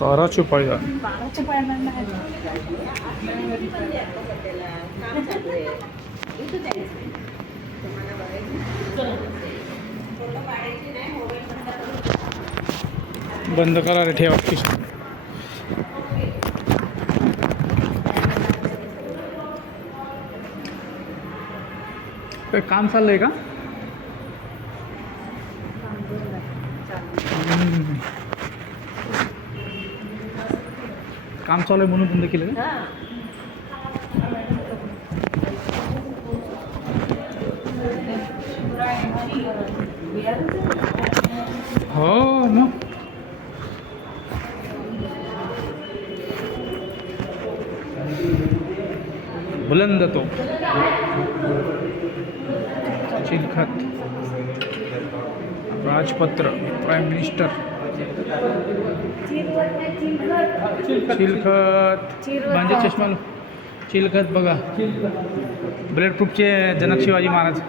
ताराचे पाया बंद करा रे ठेवा काय काम चाललंय का? काम चालू आहे म्हणून बंद केलं हो. मग बुलंद तो. चिलखत. राजपत्र प्राईम मिनिस्टर. चिलखत. भांजे चष्मा लो. चिलखत बघा. ब्लेड प्रूफचे जनक शिवाजी महाराज.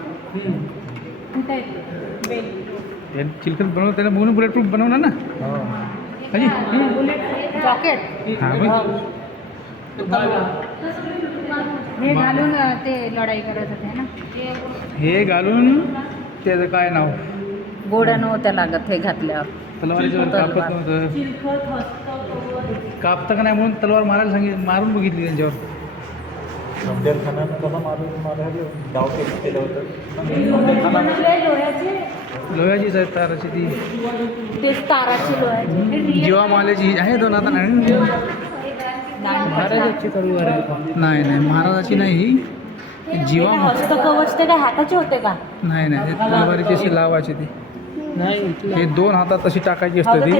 चिलखत बनवलं त्याला बघून बुलेट प्रूफ बनवलं ना जॉकेट. हां हे घालून ते लढाई करत होते ना? हे घालून त्याचं काय नाव? गोड्या नव्हत्या लागत हे घातल्यावर. तलवार. कापत नव्हतं. कापतं का नाही म्हणून तलवार मारायला सांगितली मारून बघितली त्यांच्यावर. अफजल खानानं कसा मारून मारायला डाव केलं केलं होतं लोह्याचीच आहे. ताराची ती ते ताराची जीवा मालेची आहे दोन आता. नाही महाराजाची नाही नाही महाराजाची नाही ही. जीवा मा- हस्तकवच ते काय हाताचे होते का? नाही नाही ते तलवारीची अशी लावायची ती. हे दोन हातात तशी टाकायची असते ती.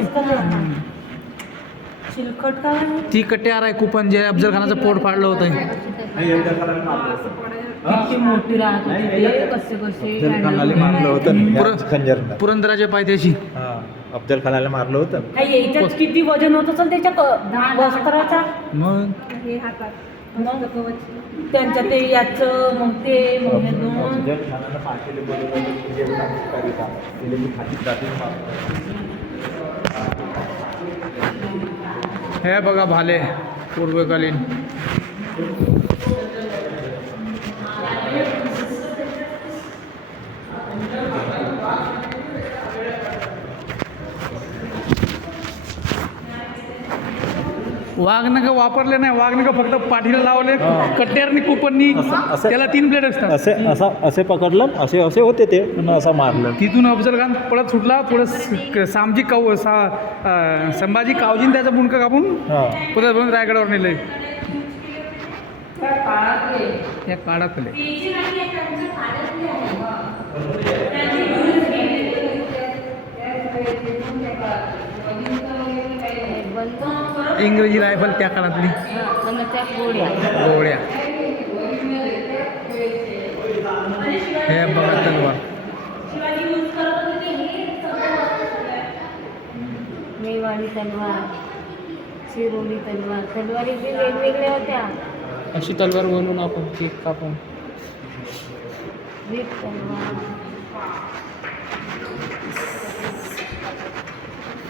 ती कट्यार आहे कुपन जे अफजल खानाचं पोट फाडलं होतं. पुरंदराच्या पायथ्याशी. हां अफजल खानाला मारलं होतं. किती वजन होत? असेल त्याच्या मग? मग त्यांच्या ते याचं मग ते मग हे दोन. हे बघा भाले पूर्वकालीन. वाघनग वापरले नाही. वाघनग फक्त पाठीला लावले. कट्ट्यारनी कुपननी असं- असं- त्याला तीन ब्लेड असतात. असे असा असे पकडलं. असे असे होते ते. पण असं मारलं. तिथून अफजल खान पळत सुटला. थोडं सामजी काव सा संभाजी कावजीन त्याचं बुणकं कापून पुन्हा बनवून रायगडावर नेलंय. या काळातले इंग्रजी रायफल त्या काळातली. त्या गोड्या गोळ्या. हे बघा तलवार. मेवाडी तलवार शिरोली तलवार तलवारी बी वेगवेगळ्या होत्या. अशी तलवार बनवून आपण केक कापून. तलवार.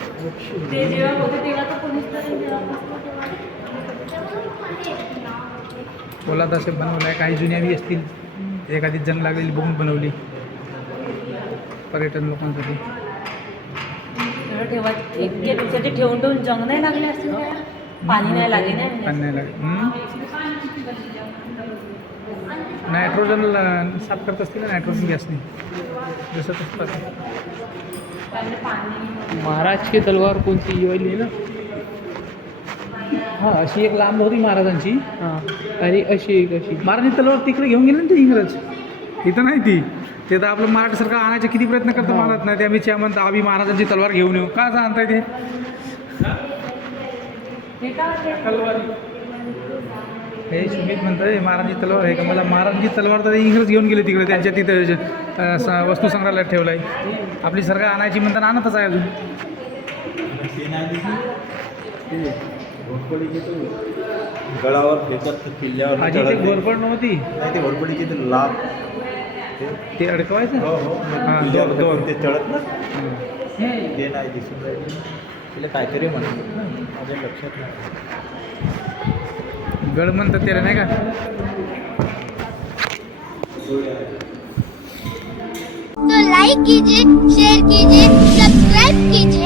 ते जेव्हा होते तेव्हा तर कोणीच तरी असे बनवलाय काही जुन्या बी असतील एखादी जंग लागलेली बघून बनवली. पर्यटन लोकांसाठी. ठेवा इतके दिवसाचे ठेवून ठेवून जंग नाही लागले असतील काय? पाणी नाही लागले नाही पण नाही हम्म? नायट्रोजन साफ करत असतील ना? नायट्रोजन गॅसने जसं तसं पाणी महाराजची तलवार कोणती? येईल ना? हां अशी एक लांब होती महाराजांची. हां. आणि अशी एक अशी. महाराजांनी तलवार तिकडे घेऊन गेले ना ते इंग्रज? इथं नाही ती. ते तर आपलं मराठी सरकार आणायचे किती प्रयत्न करतं मानत नाही. ते आम्ही त्या म्हणता आम्ही महाराजांची तलवार घेऊन येऊ. का असं आणताय ते का हे सुमित म्हणतंय महाराजांची तलवार आहे का? मला महाराजांची तलवार तर इंग्रज घेऊन गेले तिकडे त्यांच्या तिथं वस्तू संग्रहालयात ठेवला आहे आपली सरकार आणायची म्हणताना आणतच आहे अजून. गळावर फेकत किल्ल्यावर आजी ते. घोरपड नव्हती? नाही ते घोरपडीचे ते लाभ. ते- अडकवायचं? हो हो. हां, ते चढत ना. ते नाही दिसून राहिले. तिला काहीतरी म्हणतात ना माझ्या लक्षात नाही. गळ म्हणतात त्याला नाही का? लाईक कीजिए शेअर कीजिए सबस्क्राईब कीजिए.